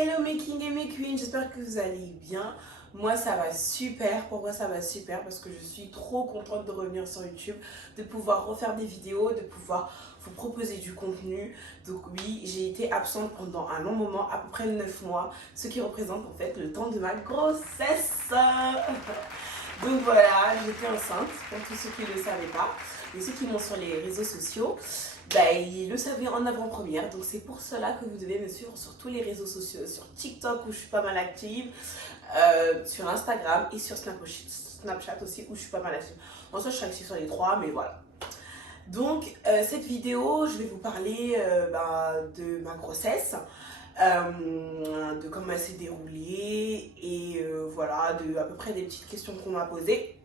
Hello mes kings et mes queens, j'espère que vous allez bien. Moi ça va super. Pourquoi ça va super? Parce que je suis trop contente de revenir sur YouTube, de pouvoir refaire des vidéos, de pouvoir vous proposer du contenu. Donc oui, j'ai été absente pendant un long moment, à peu près 9 mois, ce qui représente en fait le temps de ma grossesse. Donc voilà, j'étais enceinte, pour tous ceux qui ne le savaient pas. Et ceux qui m'ont sur les réseaux sociaux, ils le savaient en avant-première. Donc c'est pour cela que vous devez me suivre sur tous les réseaux sociaux, sur TikTok où je suis pas mal active, sur Instagram et sur Snapchat aussi où je suis pas mal active. En soi je suis active sur les trois, mais voilà. Donc cette vidéo, je vais vous parler de ma grossesse, de comment elle s'est déroulée et voilà, de à peu près des petites questions qu'on m'a posées.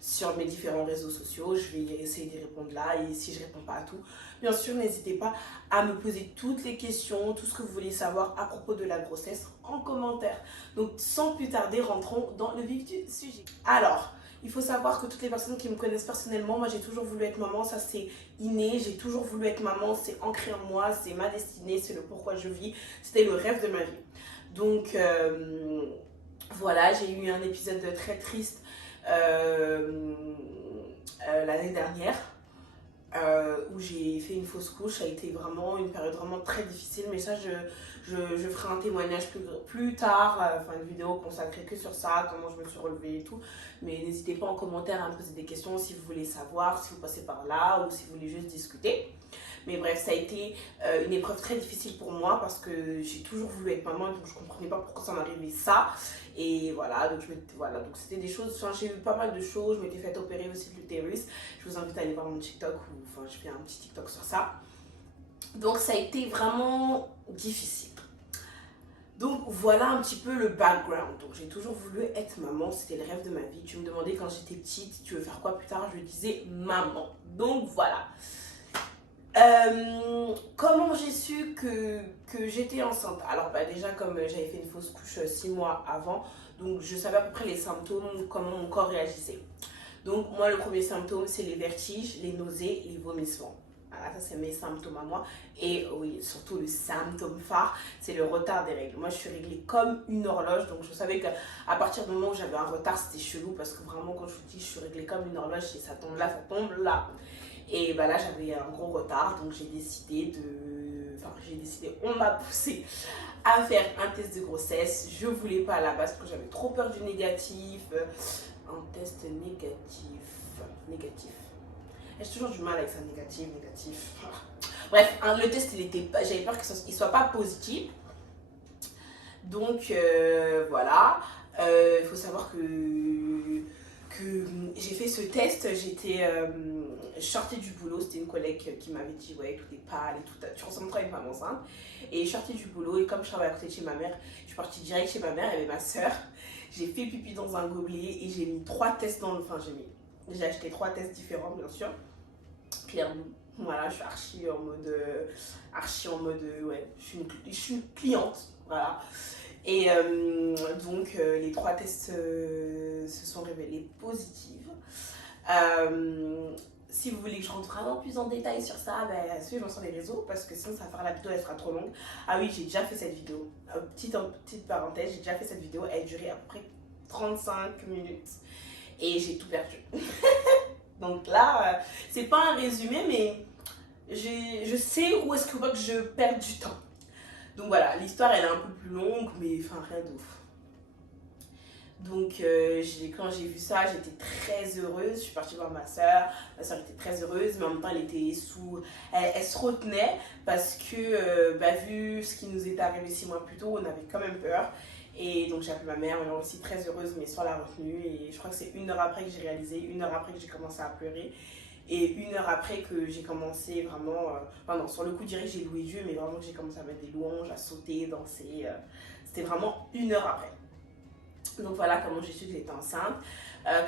Sur mes différents réseaux sociaux, je vais essayer d'y répondre là, et si je réponds pas à tout, bien sûr n'hésitez pas à me poser toutes les questions, tout ce que vous voulez savoir à propos de la grossesse en commentaire. Donc sans plus tarder, rentrons dans le vif du sujet. Alors, il faut savoir que toutes les personnes qui me connaissent personnellement, moi j'ai toujours voulu être maman, ça c'est inné, j'ai toujours voulu être maman, c'est ancré en moi, c'est ma destinée, c'est le pourquoi je vis, c'était le rêve de ma vie. Donc voilà, j'ai eu un épisode très triste l'année dernière où j'ai fait une fausse couche. Ça a été vraiment une période vraiment très difficile, mais ça je ferai un témoignage plus tard, enfin une vidéo consacrée que sur ça, comment je me suis relevée et tout. Mais n'hésitez pas en commentaire à me poser des questions si vous voulez savoir, si vous passez par là ou si vous voulez juste discuter. Mais bref, ça a été une épreuve très difficile pour moi parce que j'ai toujours voulu être maman, donc je ne comprenais pas pourquoi ça m'arrivait ça. Et voilà, donc donc c'était des choses, enfin, j'ai eu pas mal de choses, je m'étais fait opérer aussi de l'utérus. Je vous invite à aller voir mon TikTok, où, enfin je fais un petit TikTok sur ça. Donc ça a été vraiment difficile. Donc voilà un petit peu le background. Donc j'ai toujours voulu être maman, c'était le rêve de ma vie. Tu me demandais quand j'étais petite, tu veux faire quoi plus tard? Je disais maman. Donc voilà. Comment j'ai su que j'étais enceinte? Alors déjà comme j'avais fait une fausse couche 6 mois avant, donc je savais à peu près les symptômes, comment mon corps réagissait. Donc moi le premier symptôme c'est les vertiges, les nausées, les vomissements. Voilà, ça c'est mes symptômes à moi. Et oui, surtout le symptôme phare, c'est le retard des règles. Moi je suis réglée comme une horloge, donc je savais qu'à partir du moment où j'avais un retard c'était chelou, parce que vraiment quand je vous dis je suis réglée comme une horloge, et ça tombe là, ça tombe là. Et là j'avais un gros retard, donc j'ai décidé, on m'a poussé à faire un test de grossesse. Je voulais pas à la base parce que j'avais trop peur du négatif. Un test négatif. J'ai toujours du mal avec ça, négatif. Bref, le test il était pas, j'avais peur qu'il soit pas positif. Donc voilà, il faut savoir que j'ai fait ce test, je sortais du boulot, c'était une collègue qui m'avait dit ouais tout est pâle et tout, tu ressembles trop à une femme enceinte. Et je sortais du boulot et comme je travaillais à côté de chez ma mère, je suis partie direct chez ma mère, il y avait ma soeur. J'ai fait pipi dans un gobelet et j'ai mis 3 tests dans le... Enfin j'ai acheté 3 tests différents bien sûr, clairement. Voilà, je suis archi en mode ouais, je suis une cliente, voilà. Et donc les 3 tests se sont révélés positifs. Si vous voulez que je rentre vraiment plus en détail sur ça, suivez-moi sur les réseaux parce que sinon ça va faire la vidéo, elle sera trop longue. Ah oui, j'ai déjà fait cette vidéo. Petite parenthèse, j'ai déjà fait cette vidéo, elle durait à peu près 35 minutes et j'ai tout perdu. Donc là, c'est pas un résumé, mais je sais où est-ce que je perds du temps. Donc voilà, l'histoire elle est un peu plus longue, mais enfin rien de ouf. Donc quand j'ai vu ça, j'étais très heureuse. Je suis partie voir ma soeur était très heureuse, mais en même temps elle était elle se retenait parce que vu ce qui nous était arrivé 6 mois plus tôt, on avait quand même peur. Et donc j'ai appelé ma mère, elle est aussi très heureuse, mais sans la retenue. Et je crois que c'est 1 heure après que j'ai réalisé, 1 heure après que j'ai commencé à pleurer. Et 1 heure après que j'ai commencé vraiment, enfin non, sur le coup direct j'ai loué Dieu, mais vraiment que j'ai commencé à mettre des louanges, à sauter, danser, c'était vraiment 1 heure après. Donc voilà comment j'ai su que j'étais enceinte.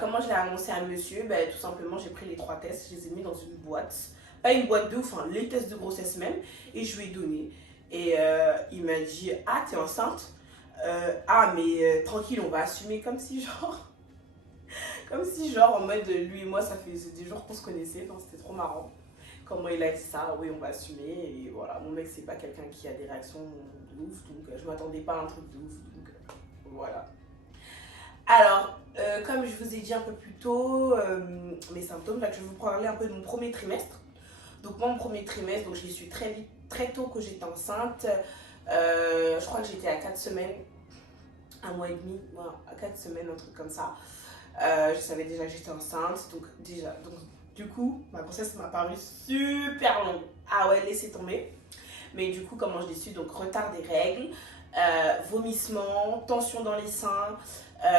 Comment je l'ai annoncé à monsieur? Tout simplement j'ai pris les 3 tests, je les ai mis dans une boîte, pas une boîte de ouf, hein, les tests de grossesse même, et je lui ai donné. Et il m'a dit ah t'es enceinte? Ah mais tranquille on va assumer, comme si genre en mode lui et moi ça faisait des jours qu'on se connaissait, enfin, c'était trop marrant. comment il a dit ça, oui, on va assumer. Et voilà, mon mec, c'est pas quelqu'un qui a des réactions de ouf, donc je m'attendais pas à un truc de ouf, donc voilà. Alors, comme je vous ai dit un peu plus tôt, mes symptômes, là, je vais vous parler un peu de mon premier trimestre. Donc, moi, mon premier trimestre, donc je l'ai su très vite, très tôt que j'étais enceinte. Je crois que j'étais à 4 semaines, un mois et demi, ouais, à 4 semaines, un truc comme ça. Je savais déjà que j'étais enceinte, donc déjà, donc du coup, ma grossesse m'a paru super longue. Ah ouais, laissez tomber. Mais du coup, comment je l'ai su, donc retard des règles, vomissements, tension dans les seins,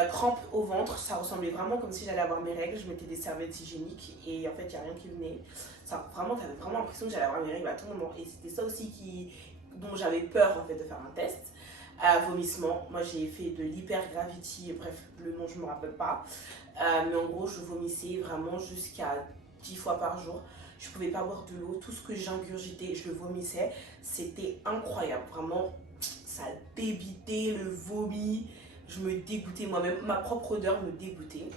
crampes au ventre. Ça ressemblait vraiment comme si j'allais avoir mes règles. Je mettais des serviettes hygiéniques et en fait, il n'y a rien qui venait. Ça, vraiment, t'avais vraiment l'impression que j'allais avoir mes règles à tout moment. Et c'était ça aussi dont j'avais peur en fait de faire un test. Vomissement, moi j'ai fait de l'hypergravity, bref, le nom je me rappelle pas. Mais en gros, je vomissais vraiment jusqu'à 10 fois par jour. Je pouvais pas boire de l'eau, tout ce que j'ingurgitais, je le vomissais. C'était incroyable, vraiment, ça débitait le vomi. Je me dégoûtais moi-même, ma propre odeur me dégoûtait.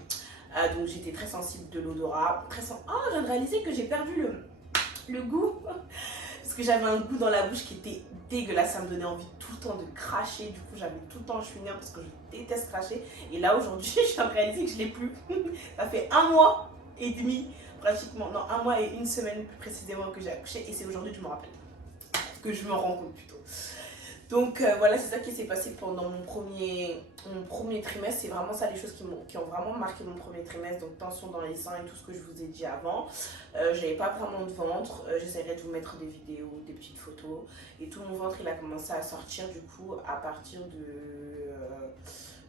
Donc j'étais très sensible de l'odorat. Ah, je viens de réaliser que j'ai perdu le goût. Parce que j'avais un goût dans la bouche qui était dégueulasse, ça me donnait envie tout le temps de cracher. Du coup, j'avais tout le temps un chewing-gum parce que je déteste cracher. Et là, aujourd'hui, je viens de réaliser que je l'ai plus. Ça fait 1 mois et demi, pratiquement, non, 1 mois et 1 semaine plus précisément que j'ai accouché. Et c'est aujourd'hui que je me rappelle, que je me rends compte plutôt. Donc voilà, c'est ça qui s'est passé pendant mon premier trimestre. C'est vraiment ça les choses qui ont vraiment marqué mon premier trimestre. Donc tension dans les seins et tout ce que je vous ai dit avant. J'avais pas vraiment de ventre. J'essaierai de vous mettre des vidéos, des petites photos. Et tout mon ventre il a commencé à sortir du coup à partir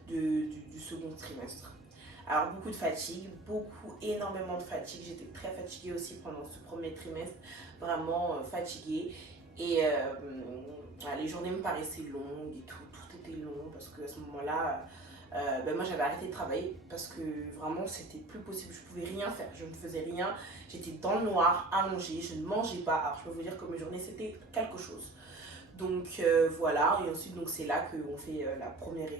du second trimestre. Alors beaucoup de fatigue, énormément de fatigue. J'étais très fatiguée aussi pendant ce premier trimestre. Vraiment fatiguée. Et les journées me paraissaient longues et tout était long parce qu'à ce moment-là, moi j'avais arrêté de travailler parce que vraiment c'était plus possible, je pouvais rien faire, je ne faisais rien, j'étais dans le noir, allongée, je ne mangeais pas, alors je peux vous dire que mes journées c'était quelque chose. Donc voilà, et ensuite donc c'est là qu'on fait la première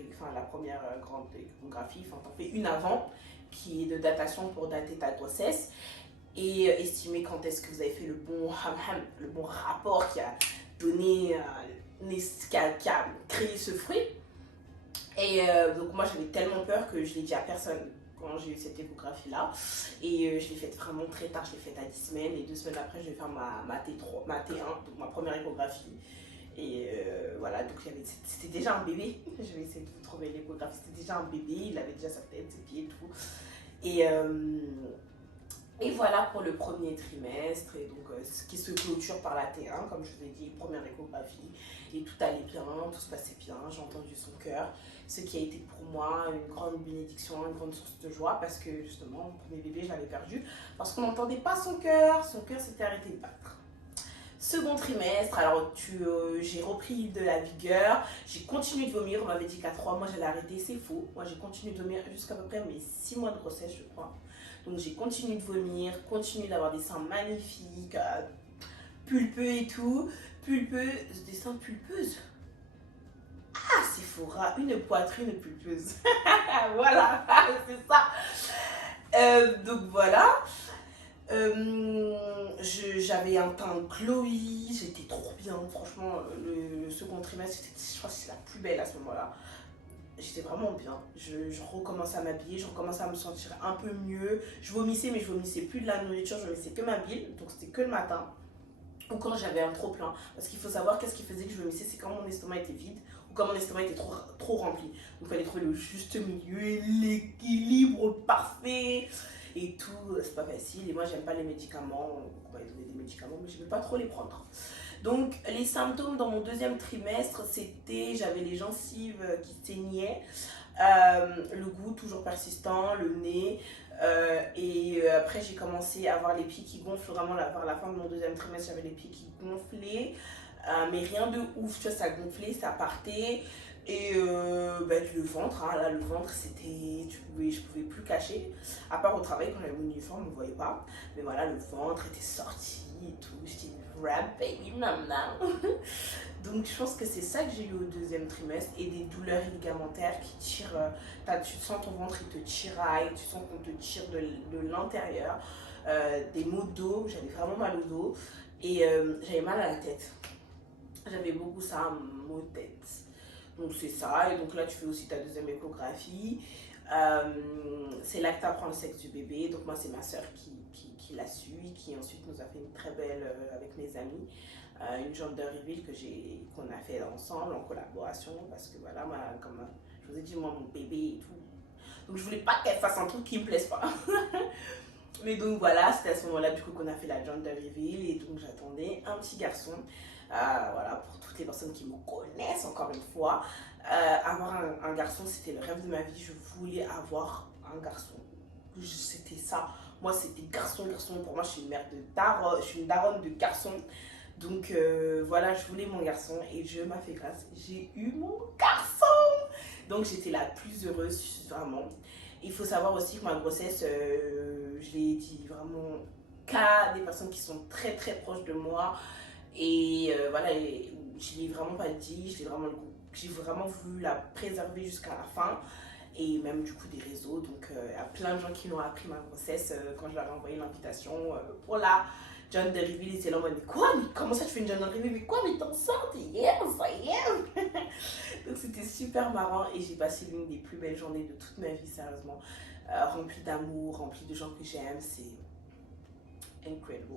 grande échographie, enfin t'en fais une avant qui est de datation pour dater ta grossesse et estimer quand est-ce que vous avez fait le bon rapport qui a donné, qui a créé ce fruit. Et donc moi j'avais tellement peur que je l'ai dit à personne quand j'ai eu cette échographie là. Et je l'ai faite vraiment très tard, je l'ai faite à 10 semaines et 2 semaines après je vais faire ma T1, donc ma première échographie. Et voilà, donc c'était déjà un bébé. Je vais essayer de vous trouver l'échographie. C'était déjà un bébé, il avait déjà sa tête, ses pieds et tout. Et voilà pour le premier trimestre, et donc ce qui se clôture par la T1, comme je vous ai dit, première échographie, et tout allait bien, tout se passait bien, j'ai entendu son cœur, ce qui a été pour moi une grande bénédiction, une grande source de joie, parce que justement, mon premier bébé, je l'avais perdu, parce qu'on n'entendait pas son cœur s'était arrêté de battre. Second trimestre, alors j'ai repris de la vigueur, j'ai continué de vomir, on m'avait dit qu'à 3 mois j'allais arrêter, c'est faux, moi j'ai continué de vomir jusqu'à peu près mes 6 mois de grossesse je crois. Donc j'ai continué de vomir, continué d'avoir des seins magnifiques, pulpeux et tout, des seins pulpeuses. Ah c'est faux, une poitrine pulpeuse, voilà, c'est ça. Donc voilà. J'avais un teint glowy, j'étais trop bien, franchement, le second trimestre, je crois que c'est la plus belle à ce moment-là. J'étais vraiment bien, je recommençais à m'habiller, je recommençais à me sentir un peu mieux. Je vomissais, mais je vomissais plus de la nourriture, je vomissais que ma bile, donc c'était que le matin. Ou quand j'avais un trop plein, parce qu'il faut savoir qu'est-ce qui faisait que je vomissais, c'est quand mon estomac était vide ou quand mon estomac était trop rempli. Donc il fallait trouver le juste milieu, l'équilibre parfait et tout, c'est pas facile. Et moi j'aime pas les médicaments, on va donner des médicaments, mais je veux pas trop les prendre. Donc les symptômes dans mon deuxième trimestre, j'avais les gencives qui saignaient, le goût toujours persistant, le nez, et après j'ai commencé à avoir les pieds qui gonflent vraiment vers la fin de mon deuxième trimestre, j'avais les pieds qui gonflaient, mais rien de ouf, tu vois, ça gonflait, ça partait. Et le ventre, hein, là le ventre je pouvais plus cacher, à part au travail quand j'avais mon uniforme, on ne voyait pas, mais voilà le ventre était sorti et tout, j'étais une rap baby nana. Donc je pense que c'est ça que j'ai eu au deuxième trimestre, et des douleurs ligamentaires qui tirent, tu sens ton ventre, il te tiraille, tu sens qu'on te tire de l'intérieur. des maux de dos, j'avais vraiment mal au dos et j'avais mal à la tête. J'avais beaucoup ça, maux de tête. Donc c'est ça, et donc là tu fais aussi ta deuxième échographie. C'est là que tu apprends le sexe du bébé. Donc moi c'est ma soeur qui l'a su, qui ensuite nous a fait une très belle, avec mes amis, une gender reveal qu'on a fait ensemble en collaboration, parce que voilà, moi, comme je vous ai dit, moi mon bébé et tout, donc je voulais pas qu'elle fasse un truc qui me plaise pas. Mais donc voilà, c'était à ce moment là du coup qu'on a fait la gender reveal, et donc j'attendais un petit garçon. Voilà, pour toutes les personnes qui me connaissent, encore une fois, avoir un garçon, c'était le rêve de ma vie. Je voulais avoir un garçon. C'était ça. Moi, c'était garçon. Pour moi, je suis une mère de daronne, je suis une daronne de garçon. Donc voilà, je voulais mon garçon et Dieu m'a fait grâce. J'ai eu mon garçon. Donc j'étais la plus heureuse, vraiment. Il faut savoir aussi que ma grossesse, je l'ai dit vraiment qu'à des personnes qui sont très très proches de moi. Et voilà, je l'ai vraiment pas dit, j'ai vraiment voulu la préserver jusqu'à la fin. Et même du coup des réseaux, donc il y a plein de gens qui l'ont appris ma grossesse quand je leur ai envoyé l'invitation pour la John de Reveal. Ils étaient là en mode, mais quoi, mais comment ça tu fais une John de Reveal, mais quoi, mais t'es enceinte, yes, I am. Donc c'était super marrant et j'ai passé l'une des plus belles journées de toute ma vie, sérieusement, remplie d'amour, remplie de gens que j'aime, c'est incredible.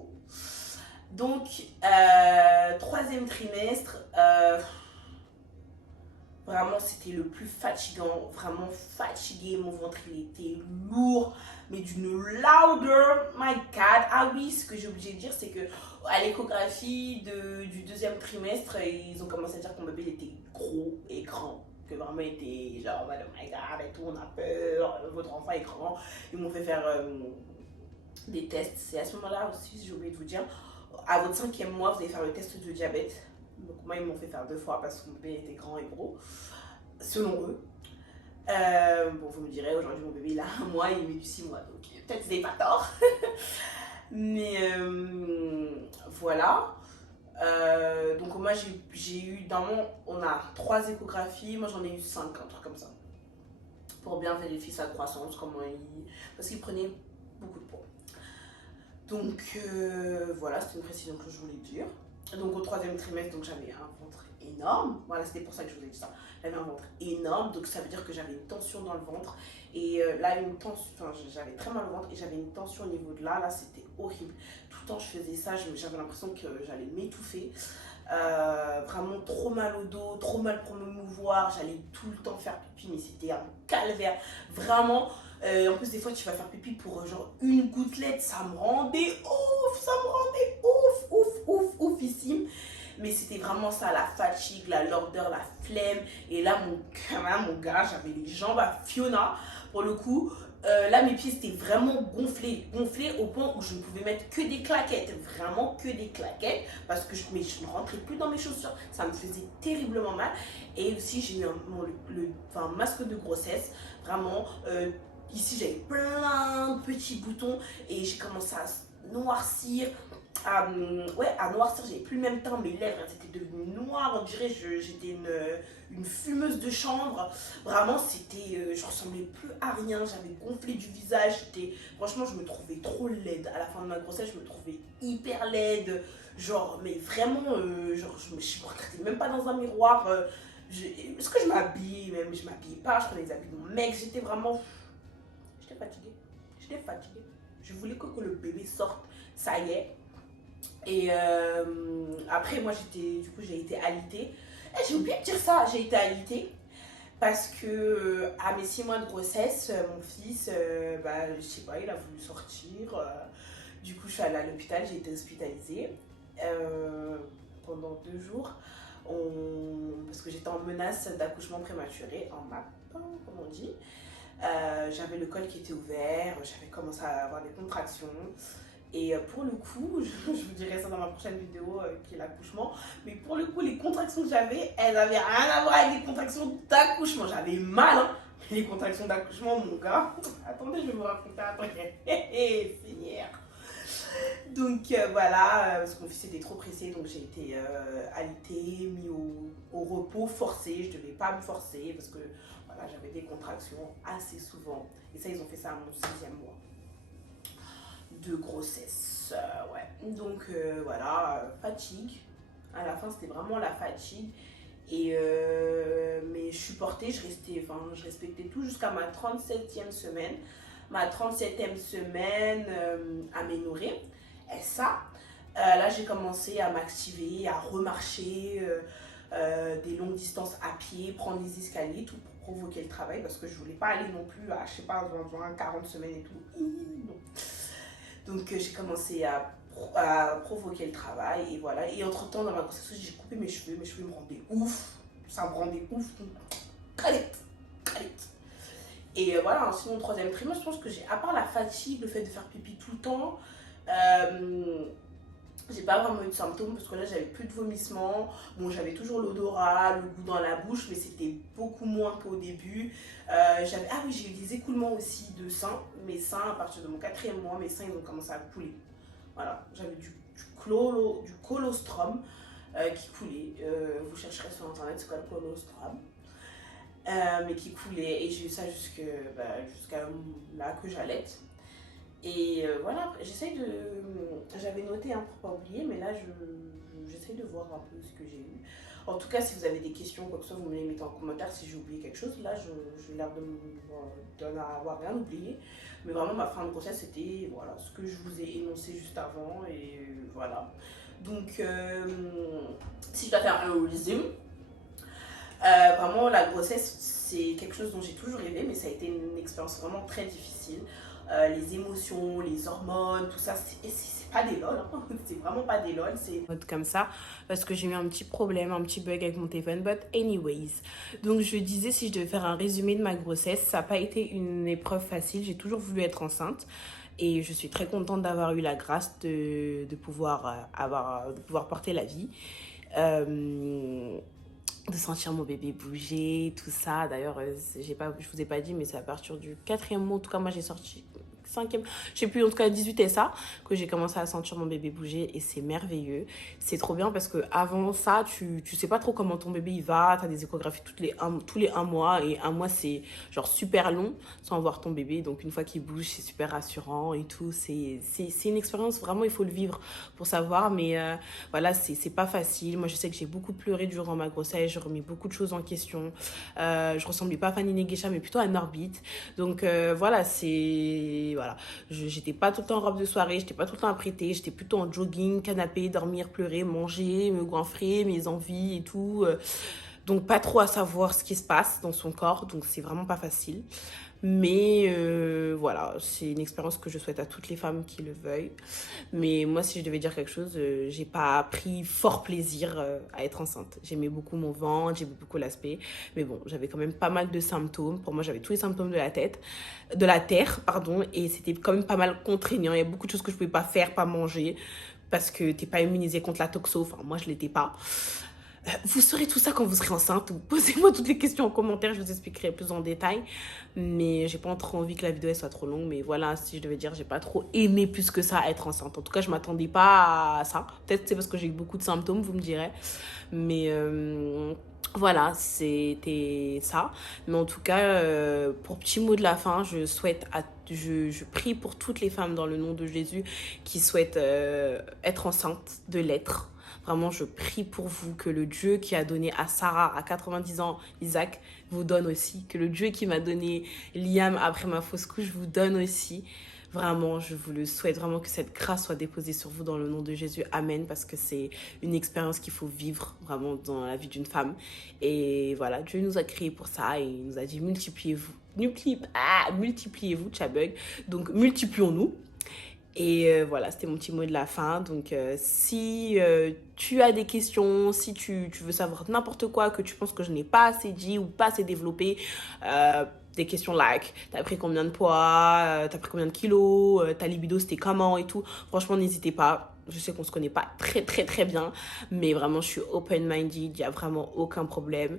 Donc, troisième trimestre, vraiment c'était le plus fatigant, vraiment fatigué, mon ventre il était lourd, mais d'une lourdeur, my god. Ah oui, ce que j'ai oublié de dire, c'est que à l'échographie du deuxième trimestre, ils ont commencé à dire que mon bébé était gros et grand, que vraiment il était genre, oh my god et tout, on a peur, votre enfant est grand. Ils m'ont fait faire des tests, c'est à ce moment-là aussi, j'ai oublié de vous dire, à votre 5e mois, vous allez faire le test de diabète. Donc moi, ils m'ont fait faire 2 fois parce que mon bébé était grand et gros, selon eux. Bon, vous me direz, aujourd'hui, mon bébé, il a 1 mois, il met du 6 mois. Donc peut-être vous n'avez pas tort. Mais voilà. Donc moi, j'ai eu, on a 3 échographies. Moi, j'en ai eu 5, un truc comme ça. Pour bien vérifier sa croissance, parce qu'il prenait beaucoup de poids. Donc voilà, c'était une précision que je voulais dire. Donc au 3e trimestre, donc j'avais un ventre énorme. Voilà, c'était pour ça que je vous ai dit ça. J'avais un ventre énorme, donc ça veut dire que j'avais une tension dans le ventre. Et là, j'avais très mal au ventre et j'avais une tension au niveau de là, c'était horrible. Tout le temps, je faisais ça, j'avais l'impression que j'allais m'étouffer. Vraiment trop mal au dos, trop mal pour me mouvoir. J'allais tout le temps faire pipi, mais c'était un calvaire. Vraiment. En plus, des fois, tu vas faire pipi pour genre une gouttelette, ça me rendait oufissime. Mais c'était vraiment ça, la fatigue, la lourdeur, la flemme. Et là, mon gars, j'avais les jambes à Fiona. Pour le coup, là, mes pieds étaient vraiment gonflés au point où je ne pouvais mettre que des claquettes. Vraiment que des claquettes. Parce que je ne rentrais plus dans mes chaussures. Ça me faisait terriblement mal. Et aussi, j'ai eu un masque de grossesse. Vraiment. Ici, j'avais plein de petits boutons et j'ai commencé à noircir. À noircir, j'avais plus le même teint, mes lèvres elles étaient devenues noires, on dirait que j'étais une fumeuse de chambre. Vraiment, je ressemblais plus à rien, j'avais gonflé du visage, franchement, je me trouvais trop laide. À la fin de ma grossesse, je me trouvais hyper laide, genre, mais vraiment, genre, je me regardais même pas dans un miroir. Est-ce que je m'habillais même? Je m'habillais pas, je prenais les habits de mon mec, j'étais fatiguée. Je voulais que le bébé sorte, ça y est. Et après, moi, j'ai été alitée. Et j'ai oublié de dire ça, j'ai été alitée. Parce que à mes 6 mois de grossesse, mon fils, je sais pas, il a voulu sortir. Du coup, je suis allée à l'hôpital, j'ai été hospitalisée pendant 2 jours. Parce que j'étais en menace d'accouchement prématuré, en MAP, comme on dit. J'avais le col qui était ouvert, j'avais commencé à avoir des contractions. Et pour le coup, je vous dirai ça dans ma prochaine vidéo qui est l'accouchement, mais pour le coup, les contractions que j'avais, elles n'avaient rien à voir avec les contractions d'accouchement. J'avais mal, hein. Les contractions d'accouchement, mon gars. Attendez, je vais vous raconter un truc. Seigneur. Donc voilà, parce que mon fils était trop pressé, donc j'ai été alitée, mis au repos, forcé. Je ne devais pas me forcer parce que voilà, j'avais des contractions assez souvent. Et ça, ils ont fait ça à mon 6e mois. de grossesse. Ouais. Donc voilà, fatigue. À la fin, c'était vraiment la fatigue. Et mais je supportais, je respectais tout jusqu'à ma 37e semaine. Ma 37e semaine, aménorrhée. Et ça, là, j'ai commencé à m'activer, à remarcher des longues distances à pied, prendre des escaliers, tout pour provoquer le travail, parce que je voulais pas aller non plus à, je sais pas, dans 40 semaines et tout. Non. Donc, j'ai commencé à provoquer le travail, et voilà. Et entre-temps, dans ma grossesse, j'ai coupé mes cheveux me rendaient ouf. Ça me rendait ouf. Calette. Et voilà, sinon, le troisième trimestre, je pense que à part la fatigue, le fait de faire pipi tout le temps, j'ai pas vraiment eu de symptômes parce que là j'avais plus de vomissements. Bon, j'avais toujours l'odorat, le goût dans la bouche, mais c'était beaucoup moins qu'au début. Ah oui, j'ai eu des écoulements aussi de seins. Mes seins, à partir de mon 4e mois, mes seins ils ont commencé à couler. Voilà, j'avais du colostrum qui coulait. Vous chercherez sur internet c'est quoi le colostrum. Mais qui coulait, et j'ai eu ça jusqu'à là que j'allaite. Et voilà, j'avais noté hein, pour pas oublier, mais là j'essaie de voir un peu ce que j'ai eu. En tout cas, si vous avez des questions, quoi que ce soit, vous me les mettez en commentaire si j'ai oublié quelque chose. Là, j'ai l'air de n'avoir rien oublié. Mais vraiment, ma fin de grossesse, c'était voilà, ce que je vous ai énoncé juste avant. Et voilà. Donc, si je dois faire un résumé, vraiment, la grossesse, c'est quelque chose dont j'ai toujours rêvé, mais ça a été une expérience vraiment très difficile. Les émotions, les hormones, tout ça, c'est pas des lol, hein. C'est vraiment pas des lol, c'est comme ça, parce que j'ai eu un petit problème, un petit bug avec mon téléphone, but anyways. Donc je disais, si je devais faire un résumé de ma grossesse, ça n'a pas été une épreuve facile, j'ai toujours voulu être enceinte. Et je suis très contente d'avoir eu la grâce de pouvoir porter la vie. De sentir mon bébé bouger, tout ça. D'ailleurs, je vous ai pas dit, mais c'est à partir du 4e mois, en tout cas, moi j'ai sorti 5e, je sais plus, en tout cas 18 et ça, que j'ai commencé à sentir mon bébé bouger, et c'est merveilleux. C'est trop bien parce que avant ça, tu sais pas trop comment ton bébé il va, t'as des échographies tous les 1 mois, et 1 mois c'est genre super long sans voir ton bébé, donc une fois qu'il bouge, c'est super rassurant et tout. C'est une expérience, vraiment, il faut le vivre pour savoir, mais voilà, c'est pas facile. Moi, je sais que j'ai beaucoup pleuré durant ma grossesse, j'ai remis beaucoup de choses en question. Je ressemblais pas à Fanny Negesha, mais plutôt à Norbit. Donc voilà, voilà. J'étais pas tout le temps en robe de soirée, j'étais pas tout le temps apprêtée, j'étais plutôt en jogging, canapé, dormir, pleurer, manger, me goinfrer, mes envies et tout. Donc pas trop à savoir ce qui se passe dans son corps, donc c'est vraiment pas facile. Mais voilà, c'est une expérience que je souhaite à toutes les femmes qui le veuillent. Mais moi, si je devais dire quelque chose, j'ai pas pris fort plaisir à être enceinte. J'aimais beaucoup mon ventre, j'aimais beaucoup l'aspect. Mais bon, j'avais quand même pas mal de symptômes. Pour moi, j'avais tous les symptômes de la terre, pardon. Et c'était quand même pas mal contraignant. Il y a beaucoup de choses que je pouvais pas faire, pas manger, parce que t'es pas immunisée contre la toxo. Enfin, moi, je l'étais pas. Vous saurez tout ça quand vous serez enceinte. Posez-moi toutes les questions en commentaire, je vous expliquerai plus en détail. Mais j'ai pas trop envie que la vidéo elle soit trop longue. Mais voilà, si je devais dire, j'ai pas trop aimé plus que ça être enceinte. En tout cas, je m'attendais pas à ça. Peut-être c'est parce que j'ai eu beaucoup de symptômes, vous me direz. Mais voilà, c'était ça. Mais en tout cas, pour petit mot de la fin, je prie pour toutes les femmes dans le nom de Jésus qui souhaitent être enceintes, de l'être. Vraiment, je prie pour vous que le Dieu qui a donné à Sarah à 90 ans, Isaac, vous donne aussi. Que le Dieu qui m'a donné Liam après ma fausse couche vous donne aussi. Vraiment, je vous le souhaite vraiment que cette grâce soit déposée sur vous dans le nom de Jésus. Amen. Parce que c'est une expérience qu'il faut vivre vraiment dans la vie d'une femme. Et voilà, Dieu nous a créés pour ça et il nous a dit multipliez-vous. Multipliez-vous, tchabug. Donc, multiplions-nous. Et voilà, c'était mon petit mot de la fin. Donc, si tu as des questions, si tu veux savoir n'importe quoi, que tu penses que je n'ai pas assez dit ou pas assez développé, des questions like, t'as pris combien de poids, t'as pris combien de kilos, ta libido c'était comment et tout. Franchement, n'hésitez pas. Je sais qu'on se connaît pas très bien, mais vraiment je suis open-minded, il n'y a vraiment aucun problème.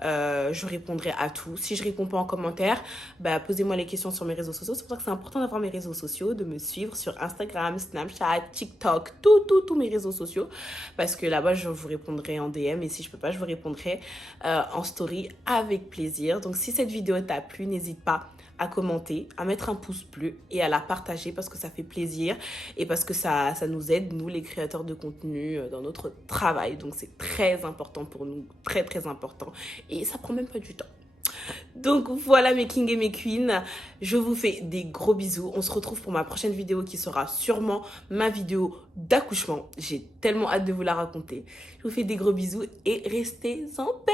Je répondrai à tout. Si je réponds pas en commentaire, bah, posez-moi les questions sur mes réseaux sociaux. C'est pour ça que c'est important d'avoir mes réseaux sociaux, de me suivre sur Instagram, Snapchat, TikTok, tous mes réseaux sociaux. Parce que là-bas, je vous répondrai en DM et si je peux pas, je vous répondrai en story avec plaisir. Donc si cette vidéo t'a plu, n'hésite pas à commenter, à mettre un pouce bleu et à la partager parce que ça fait plaisir et parce que ça nous aide, nous les créateurs de contenu, dans notre travail. Donc c'est très important pour nous, très très important. Et ça prend même pas du temps. Donc voilà mes kings et mes queens, je vous fais des gros bisous. On se retrouve pour ma prochaine vidéo qui sera sûrement ma vidéo d'accouchement. J'ai tellement hâte de vous la raconter. Je vous fais des gros bisous et restez en paix.